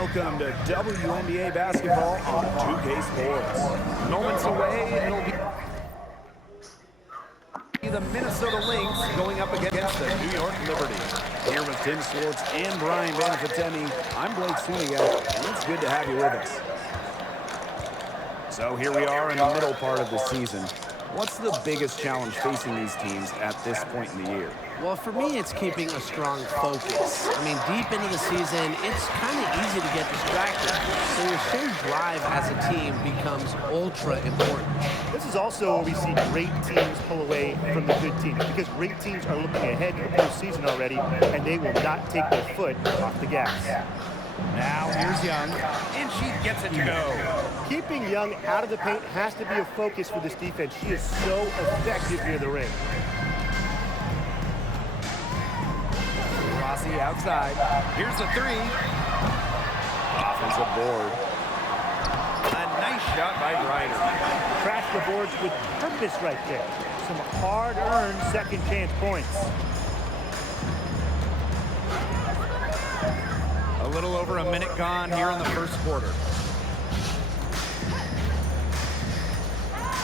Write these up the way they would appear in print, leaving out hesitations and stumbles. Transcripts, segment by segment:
welcome to WNBA basketball on 2K Sports. Moments away, it'll be the Minnesota Lynx going up against the New York Liberty. Here with Tim Swartz and Brian Benefitemi, I'm Blake Suniga, and it's good to have you with us. So here we are in the middle part of the season. What's the biggest challenge facing these teams at this point in the year? Well, for me, it's keeping a strong focus. I mean, deep into the season, it's kind of easy to get distracted. So your shared drive as a team becomes ultra important. This is also where we see great teams pull away from the good teams, because great teams are looking ahead to the postseason already, and they will not take their foot off the gas. Now here's Young, and she gets it to go. Keeping Young out of the paint has to be a focus for this defense. She is so effective near the ring. Rossi outside. Here's the three. Offensive board. A nice shot by Ryder. Crash the boards with purpose right there. Some hard-earned second chance points. A little over a minute gone here in the first quarter.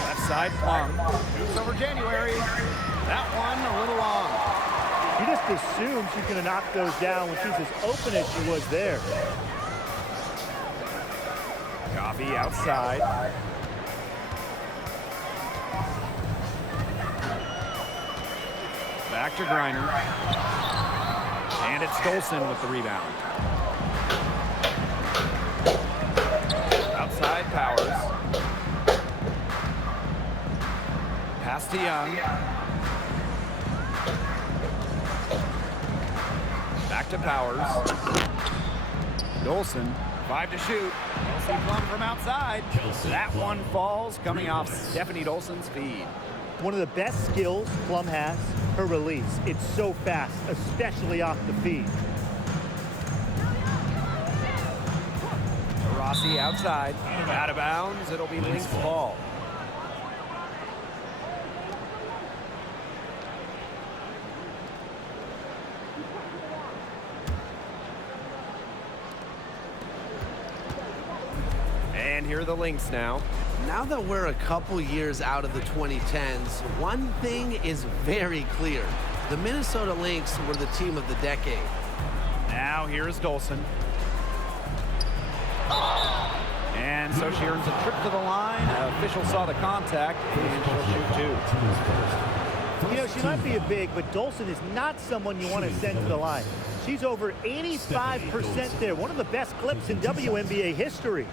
Left side, Plum. Shoots over January. That one a little long. You just assume she's going to knock those down when she's as open as she was there. Coffee outside. Back to Griner. And it's Dolson with the rebound. Outside Powers. Pass to Young. Back to Powers. Dolson, 5 to shoot. Kelsey Plum from outside. That one falls, coming off Stephanie Dolson's feed. One of the best skills Plum has, her release. It's so fast, especially off the feed. Rossi outside. Out of bounds. It'll be Lynx ball. And here are the Lynx now. Now that we're a couple years out of the 2010s, one thing is very clear. The Minnesota Lynx were the team of the decade. Now here's Dolson. And so she earns a trip to the line. Official saw the contact, and she'll shoot two. You know, she might be a big, but Dolson is not someone you want to send to the line. She's over 85% there. One of the best clips in WNBA history.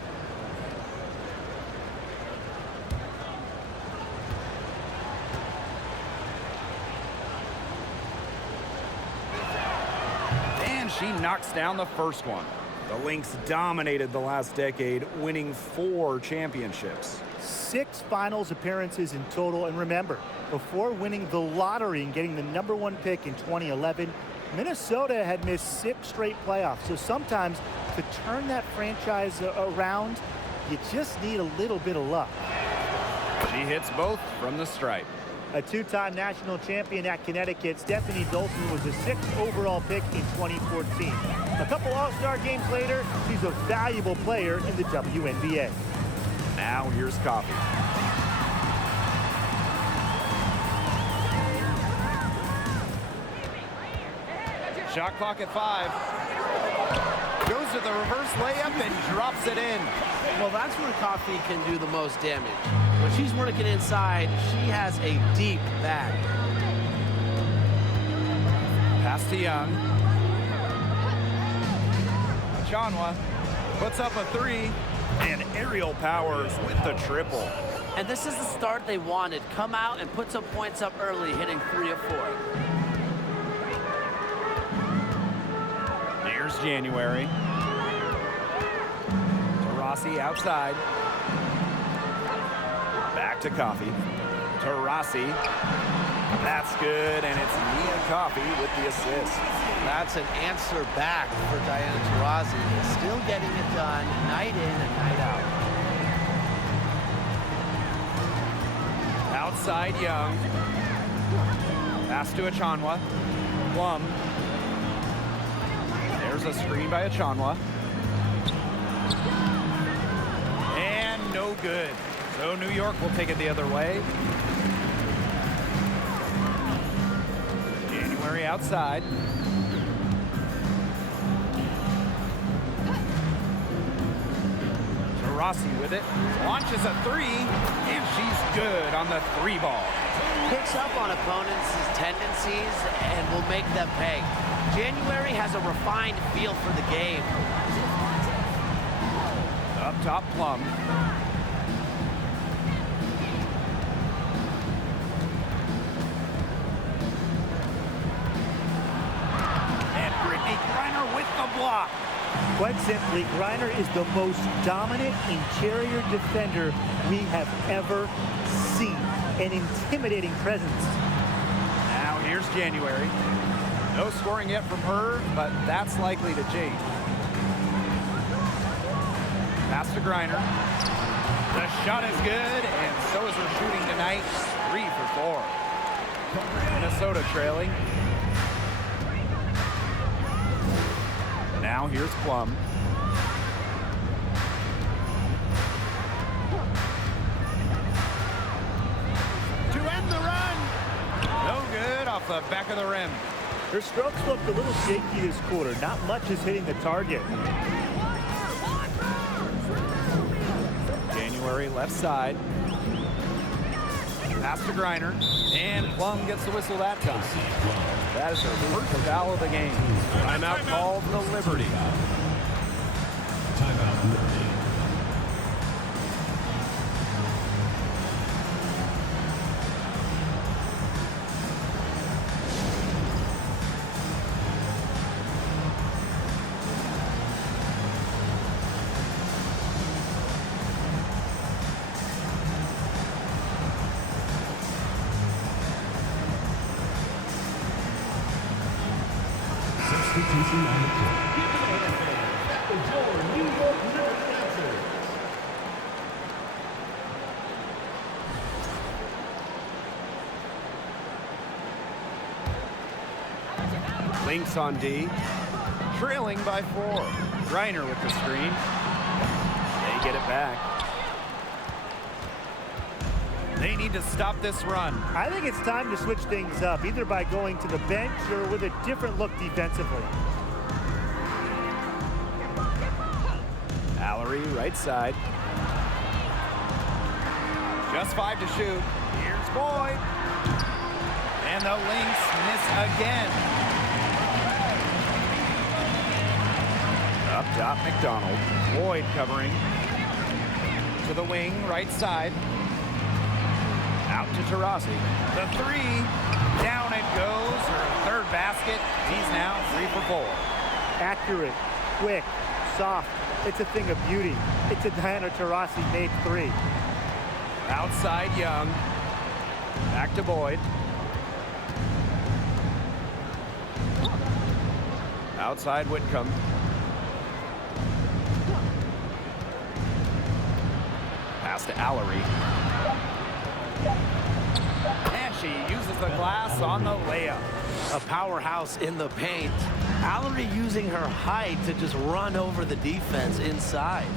And she knocks down the first one. The Lynx dominated the last decade, winning 4 championships. 6 finals appearances in total. And remember, before winning the lottery and getting the #1 pick in 2011, Minnesota had missed 6 straight playoffs. So sometimes to turn that franchise around, you just need a little bit of luck. She hits both from the stripe. A 2-time national champion at Connecticut, Stephanie Dolson was the 6th overall pick in 2014. A couple All-Star games later, she's a valuable player in the WNBA. Now here's Coffee. Shot clock at 5. Goes to the reverse layup and drops it in. Well, that's where Coffee can do the most damage. When she's working inside, she has a deep bag. Pass to Young. Chanwa puts up a 3. And Aerial Powers with the triple. And this is the start they wanted. Come out and put some points up early, hitting 3 of 4. Here's January. To Rossi outside. Back to Coffee. To Rossi. That's good, and it's Nia Coffee with the assist. That's an answer back for Diana Taurasi. Still getting it done night in and night out. Outside Young. Pass to Achanwa. Plum. There's a screen by Achanwa. And no good. So New York will take it the other way. January outside. Rossi with it, launches a three, and she's good on the three ball. Picks up on opponents' tendencies and will make them pay. January has a refined feel for the game. Up top, Plum. And Brittany Griner with the block. Quite simply, Griner is the most dominant interior defender we have ever seen. An intimidating presence. Now here's January. No scoring yet from her, but that's likely to change. Pass to Griner. The shot is good, and so is her shooting tonight. 3 for 4. Minnesota trailing. Now here's Plum. To end the run. No good off the back of the rim. Her strokes looked a little shaky this quarter. Not much is hitting the target. January left side. Pass to Griner. And Plum gets the whistle that time. That is her first foul of the game. Timeout called the Liberty. Timeout Liberty. Substitution on the court. Your New York Liberty Dancers. Lynx on D. Trailing by 4. Griner with the screen. They get it back. They need to stop this run. I think it's time to switch things up, either by going to the bench or with a different look defensively. Allery, right side. Just 5 to shoot. Here's Boyd. And the Lynx miss again. Up top, McDonald. Boyd covering. To the wing, right side. Out to Taurasi. The 3. Down it goes. Her third basket. He's now 3 for 4. Accurate, quick, soft. It's a thing of beauty. It's a Diana Taurasi made 3. Outside Young. Back to Boyd. Outside Whitcomb. Pass to Allery. And she uses the glass on the layup. A powerhouse in the paint. Allery using her height to just run over the defense inside.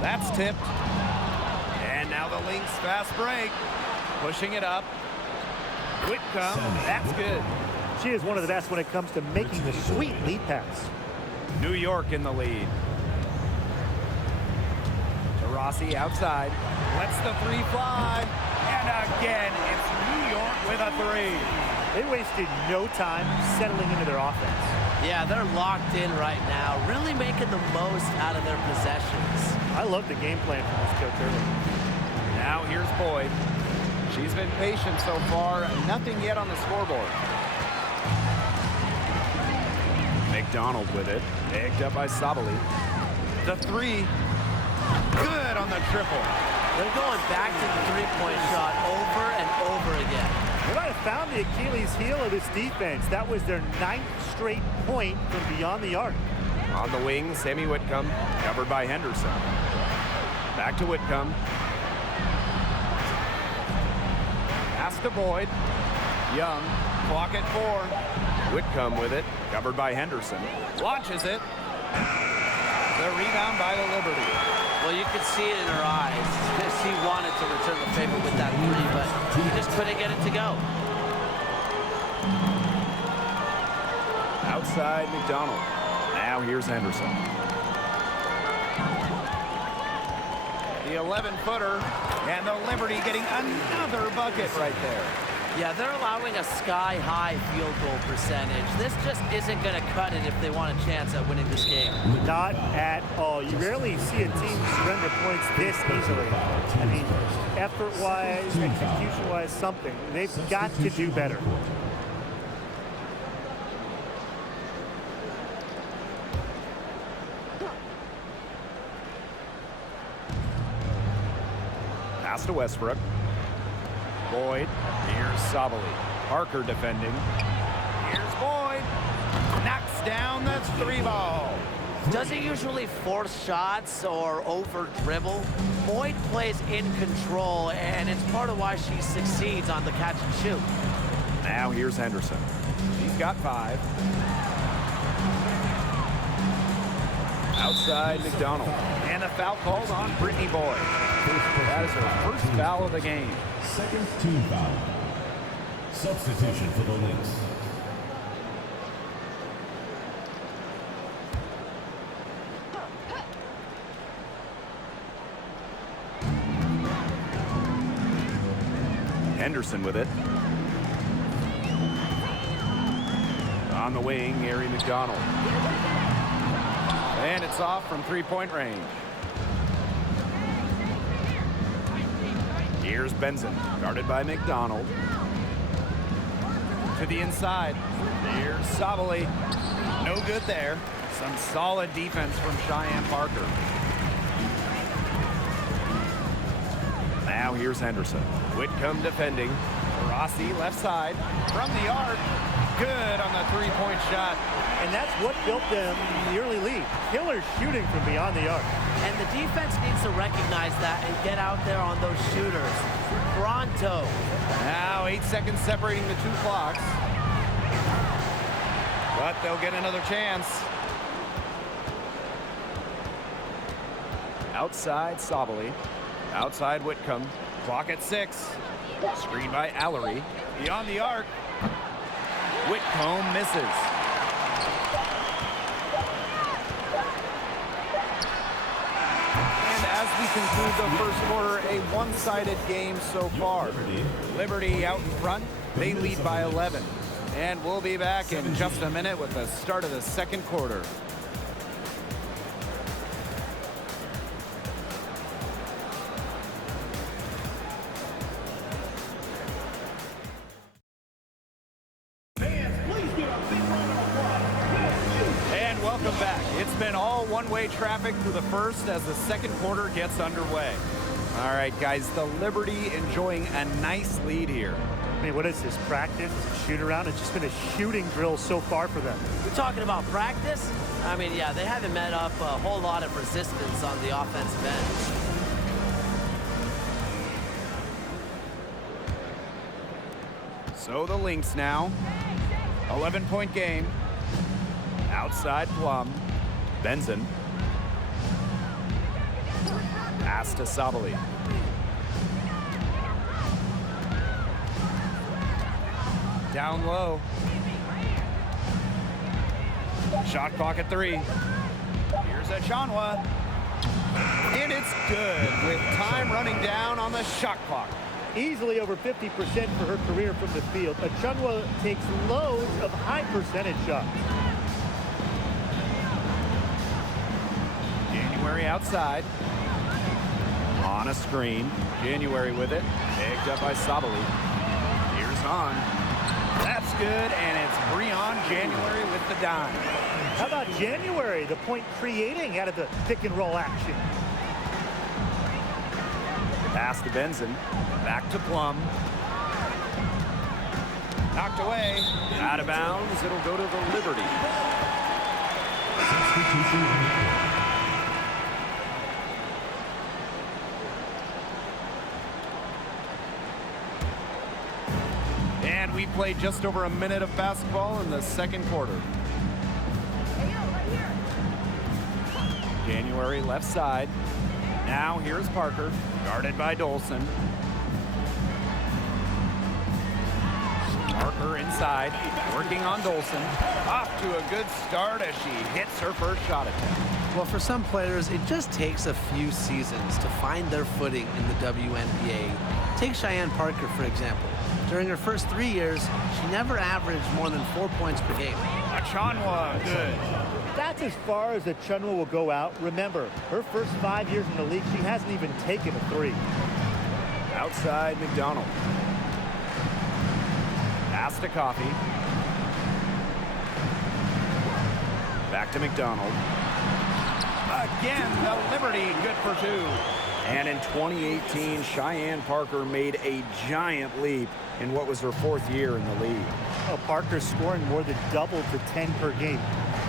That's tipped. And now the Lynx fast break. Pushing it up. Whitcomb, that's good. She is one of the best when it comes to making the sweet lead pass. New York in the lead. Taurasi outside. Lets the 3 fly. And again, it's New York with a 3. They wasted no time settling into their offense. Yeah, they're locked in right now, really making the most out of their possessions. I love the game plan from this coach early. Now here's Boyd. She's been patient so far. Nothing yet on the scoreboard. McDonald with it. Picked up by Sabali. The 3. Good on the triple. They're going back to the three-point shot over and over again. They might have found the Achilles heel of this defense. That was their 9th straight point from beyond the arc. On the wing, Sammy Whitcomb, covered by Henderson. Back to Whitcomb. Pass to Boyd. Young, clock at 4. Whitcomb with it, covered by Henderson. Launches it. The rebound by the Liberty. Well, you could see it in her eyes. She wanted to return the favor with that three, but she just couldn't get it to go. Outside McDonald. Now here's Henderson. The 11-footer, and the Liberty getting another bucket right there. Yeah, they're allowing a sky-high field goal percentage. This just isn't going to cut it if they want a chance at winning this game. Not at all. You rarely see a team surrender points this easily. I mean, effort-wise, execution-wise, something. They've got to do better. Pass to Westbrook. Boyd. Here's Sabali. Parker defending. Here's Boyd. Knocks down the three ball. Doesn't usually force shots or over dribble. Boyd plays in control, and it's part of why she succeeds on the catch and shoot. Now here's Henderson. She's got 5. Outside McDonald. And a foul called on Brittany Boyd. That is her first foul of the game. Second team foul. Substitution for the Lynx. Henderson with it. On the wing, Ari McDonald. And it's off from three-point range. Here's Benson, guarded by McDonald. To the inside. Here's Sabali. No good there. Some solid defense from Cheyenne Parker. Now here's Henderson. Whitcomb defending. Rossi left side. From the arc. Good on the three-point shot. And that's what built them the early lead. Killer shooting from beyond the arc. And the defense needs to recognize that and get out there on those shooters. Pronto. Now 8 seconds separating the 2 clocks. But they'll get another chance. Outside Sabali. Outside Whitcomb. Clock at 6. Screen by Allery. Beyond the arc. Whitcomb misses. And as we conclude the first quarter, a one-sided game so far. Liberty out in front. They lead by 11. And we'll be back in just a minute with the start of the second quarter. Welcome back. It's been all one-way traffic through the first as the second quarter gets underway. All right, guys, the Liberty enjoying a nice lead here. I mean, what is this, practice, shoot around? It's just been a shooting drill so far for them. We're talking about practice? I mean, yeah, they haven't met up a whole lot of resistance on the offensive end. So the Lynx now, 11-point game. Outside Plum. Benson. Pass to Sabali. Down low. Shot clock at 3. Here's Achanwa. And it's good with time running down on the shot clock. Easily over 50% for her career from the field. Achanwa takes loads of high percentage shots. January outside. On a screen. January with it. Picked up by Sabali. Here's Hahn. That's good, and it's Breon January with the dime. How about January, the point creating out of the pick and roll action? Pass to Benson. Back to Plum. Knocked away. Out of bounds. It'll go to the Liberty. Substitution on the court. And we played just over a minute of basketball in the second quarter. January, left side. Now here's Parker, guarded by Dolson. Parker inside, working on Dolson. Off to a good start as she hits her first shot attempt. Well, for some players, it just takes a few seasons to find their footing in the WNBA. Take Cheyenne Parker, for example. During her first 3 years, she never averaged more than 4 points per game. Achanwa, good. That's as far as Achanwa will go out. Remember, her first 5 years in the league, she hasn't even taken a three. Outside McDonald. Pass to Coffey. Back to McDonald. Again, the Liberty, good for two. And in 2018, Cheyenne Parker made a giant leap in what was her 4th year in the league. Oh, Parker's scoring more than double to 10 per game.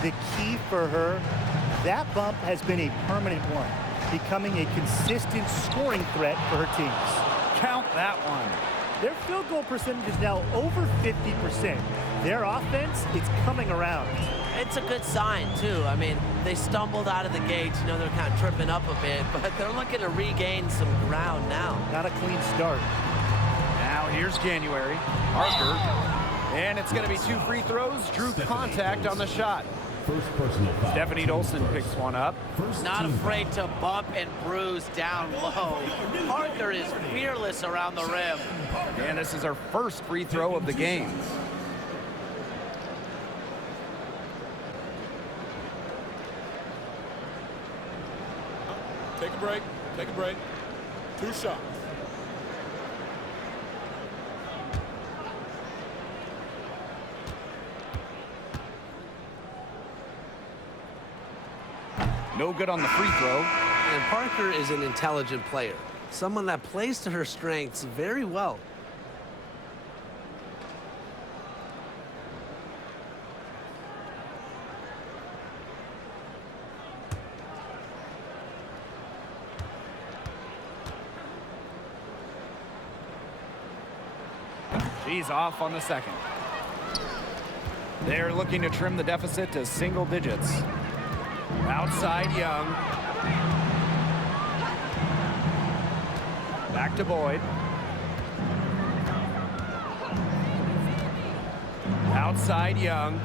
The key for her, that bump has been a permanent one, becoming a consistent scoring threat for her teams. Count that one. Their field goal percentage is now over 50%. Their offense, it's coming around. It's a good sign, too. I mean, they stumbled out of the gate. You know, they're kind of tripping up a bit, but they're looking to regain some ground now. Not a clean start. Now here's January. Parker. And it's going to be 2 free throws. Drew contact on the shot. First personal foul. Stephanie Dolson picks one up. Not afraid to bump and bruise down low. Parker is fearless around the rim. And this is her first free throw of the game. Take a break. Take a break. 2 shots. No good on the free throw. And Parker is an intelligent player, someone that plays to her strengths very well. She's off on the second. They're looking to trim the deficit to single digits. Outside Young. Back to Boyd. Outside Young.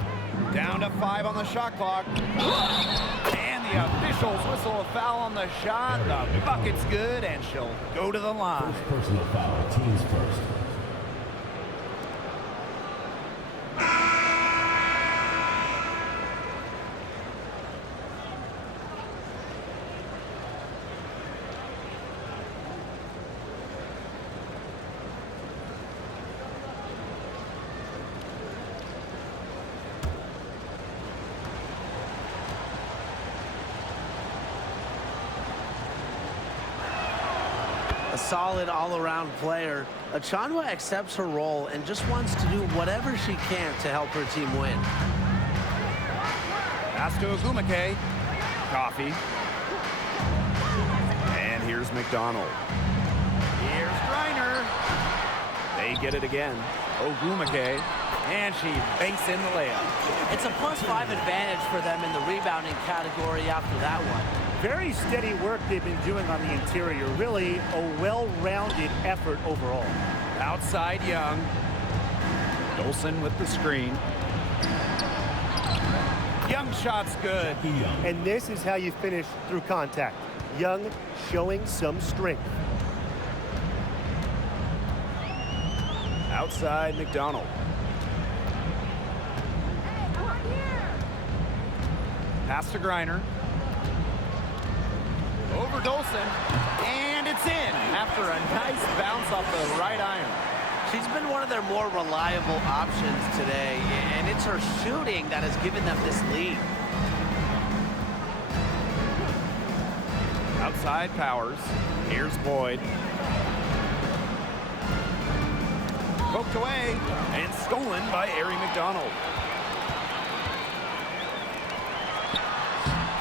Down to 5 on the shot clock. And the officials whistle a foul on the shot. The bucket's good, and she'll go to the line. First personal foul. Teams first. A solid all-around player, Achanwa accepts her role and just wants to do whatever she can to help her team win. Pass to Ogumake. Coffey. And here's McDonald. Here's Griner. They get it again. Ogumake. And she banks in the layup. It's a +5 advantage for them in the rebounding category after that one. Very steady work they've been doing on the interior. Really a well-rounded effort overall. Outside Young. Dolson with the screen. Young shot's good. And this is how you finish through contact. Young showing some strength. Outside McDonald. Pass to Griner. Over Dolson. And it's in after a nice bounce off the right iron. She's been one of their more reliable options today, and it's her shooting that has given them this lead. Outside Powers. Here's Boyd. Poked away and stolen by Ari McDonald.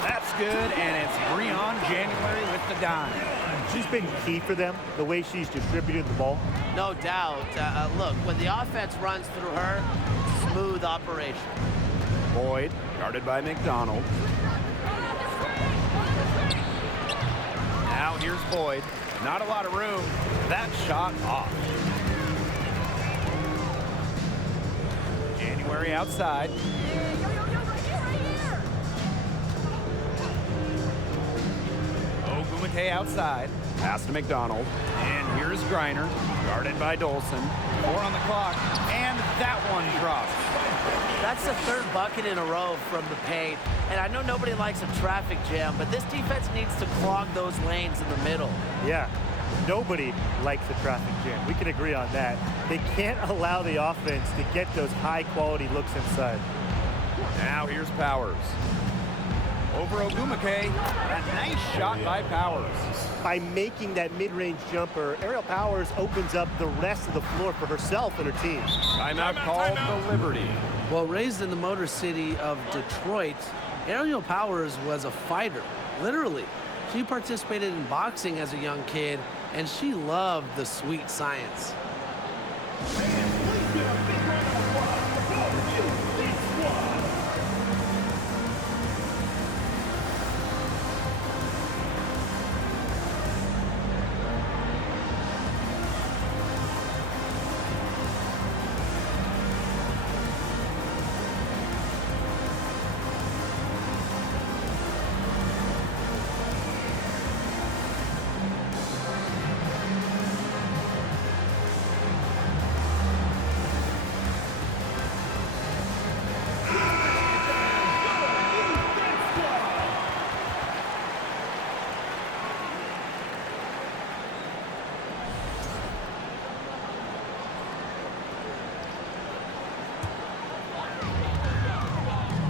That's good, and it's Breon January with the dime. She's been key for them, the way she's distributed the ball. No doubt. Look, when the offense runs through her, smooth operation. Boyd, guarded by McDonald. Now here's Boyd. Not a lot of room. That shot off. January outside. Ogumake outside. Pass to McDonald. And here's Griner. Guarded by Dolson. 4 on the clock. And that one drops. That's the third bucket in a row from the paint. And I know nobody likes a traffic jam, but this defense needs to clog those lanes in the middle. Yeah, nobody likes a traffic jam. We can agree on that. They can't allow the offense to get those high-quality looks inside. Now here's Powers. Over Ogumake. A nice shot by Powers. By making that mid-range jumper, Ariel Powers opens up the rest of the floor for herself and her team. Timeout called the Liberty. Well, raised in the Motor City of Detroit, Ariel Powers was a fighter, literally. She participated in boxing as a young kid, and she loved the sweet science.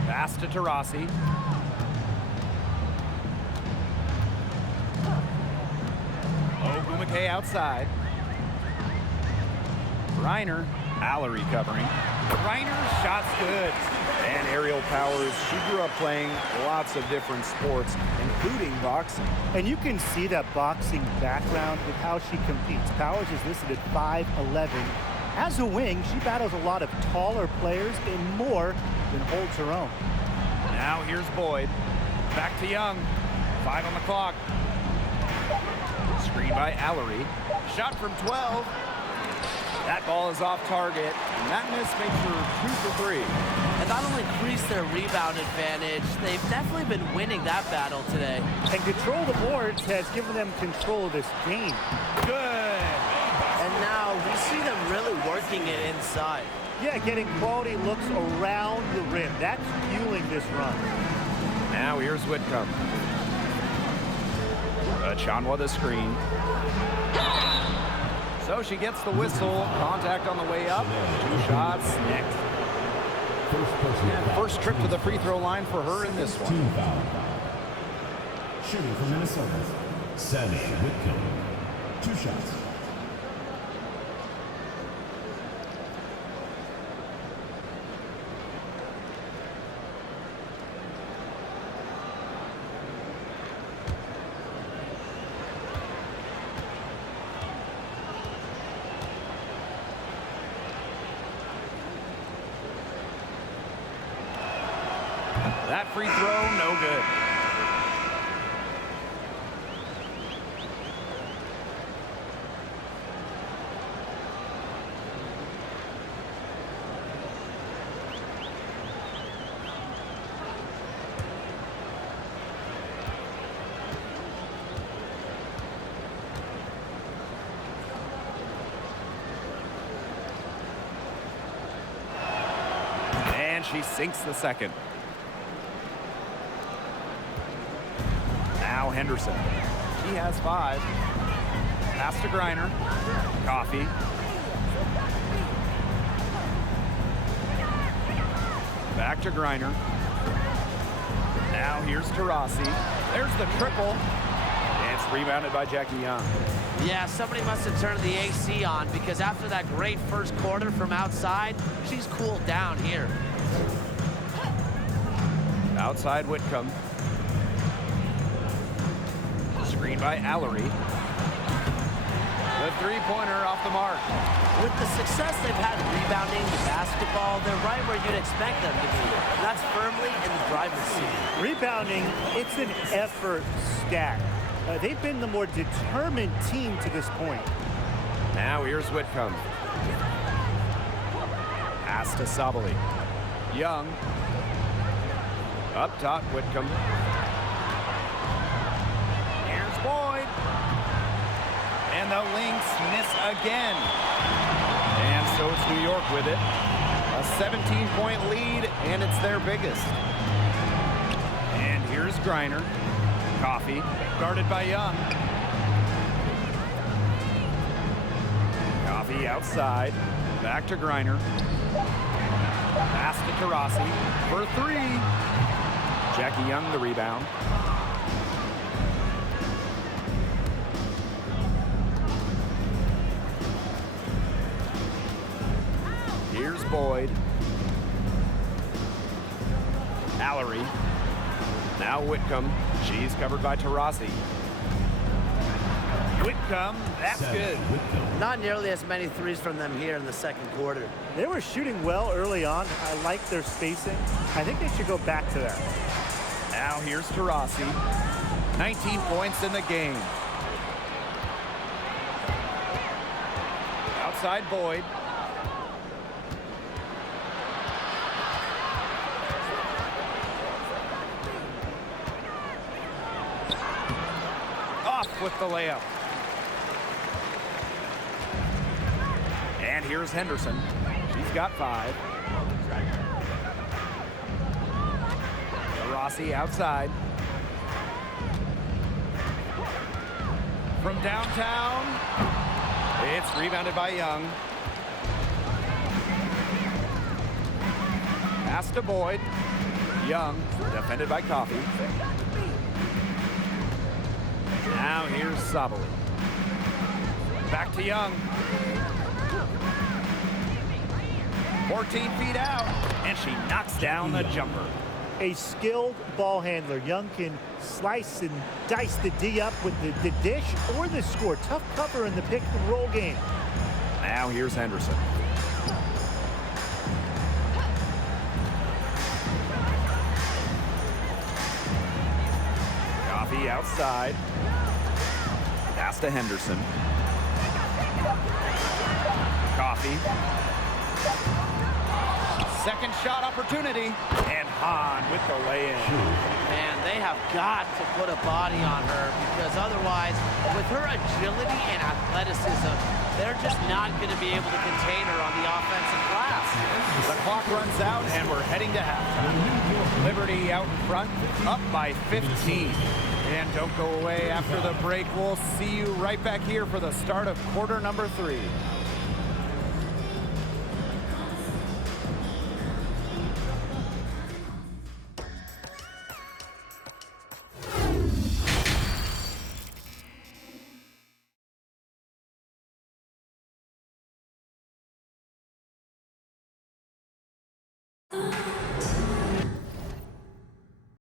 Pass to Taurasi. Ogumake outside. Reiner, Allery covering. Reiner's shot's good. And Ariel Powers, she grew up playing lots of different sports, including boxing. And you can see that boxing background with how she competes. Powers is listed at 5'11". As a wing, she battles a lot of taller players and more than holds her own. Now here's Boyd. Back to Young. 5 on the clock. Screen by Allery. Shot from 12. That ball is off target, and that miss makes her 2 for 3. And not only increase their rebound advantage, they've definitely been winning that battle today. And control the boards has given them control of this game. Good. And now we see them really working it inside. Yeah, getting quality looks around the rim. That's fueling this run. Now here's Whitcomb. Chanwa the screen. So she gets the whistle. Contact on the way up. 2 shots next. First trip to the free throw line for her in this one. Team foul. Shooting for Minnesota, Sammy Whitcomb. 2 shots. That free throw, no good. And she sinks the second. Now Henderson. He has 5. Pass to Griner. Coffee. Back to Griner. Now here's Taurasi. There's the triple. And it's rebounded by Jackie Young. Yeah, somebody must have turned the AC on because after that great first quarter from outside, she's cooled down here. Outside Whitcomb. Screen by Allery. The three-pointer off the mark. With the success they've had rebounding the basketball, they're right where you'd expect them to be. That's firmly in the driver's seat. Rebounding, it's an effort stat. They've been the more determined team to this point. Now here's Whitcomb. Pass to Sabali. Young. Up top, Whitcomb. Here's Boyd. And the Lynx miss again. And so it's New York with it. A 17-point lead, and it's their biggest. And here's Griner. Coffee, guarded by Young. Coffee outside. Back to Griner. Pass to Taurasi for three. Jackie Young the rebound. Here's Boyd. Allery. Now Whitcomb. She's covered by Taurasi. Whitcomb, that's good. Not nearly as many threes from them here in the second quarter. They were shooting well early on. I like their spacing. I think they should go back to that. Now here's Taurasi. 19 points in the game. Outside Boyd. Off with the layup. And here's Henderson. She's got 5. Rossi outside. From downtown, it's rebounded by Young. Pass to Boyd. Young, defended by Coffee. Now here's Sabali. Back to Young. 14 feet out, and she knocks down the jumper. A skilled ball handler. Young can slice and dice the D up with the dish or the score. Tough cover in the pick and roll game. Now here's Henderson. Coffee outside. Pass to Henderson. Coffee. Second shot opportunity. And Hahn with the lay-in. Man, they have got to put a body on her because otherwise, with her agility and athleticism, they're just not going to be able to contain her on the offensive glass. The clock runs out, and we're heading to halftime. Liberty out in front, up by 15. And don't go away after the break. We'll see you right back here for the start of quarter number 3.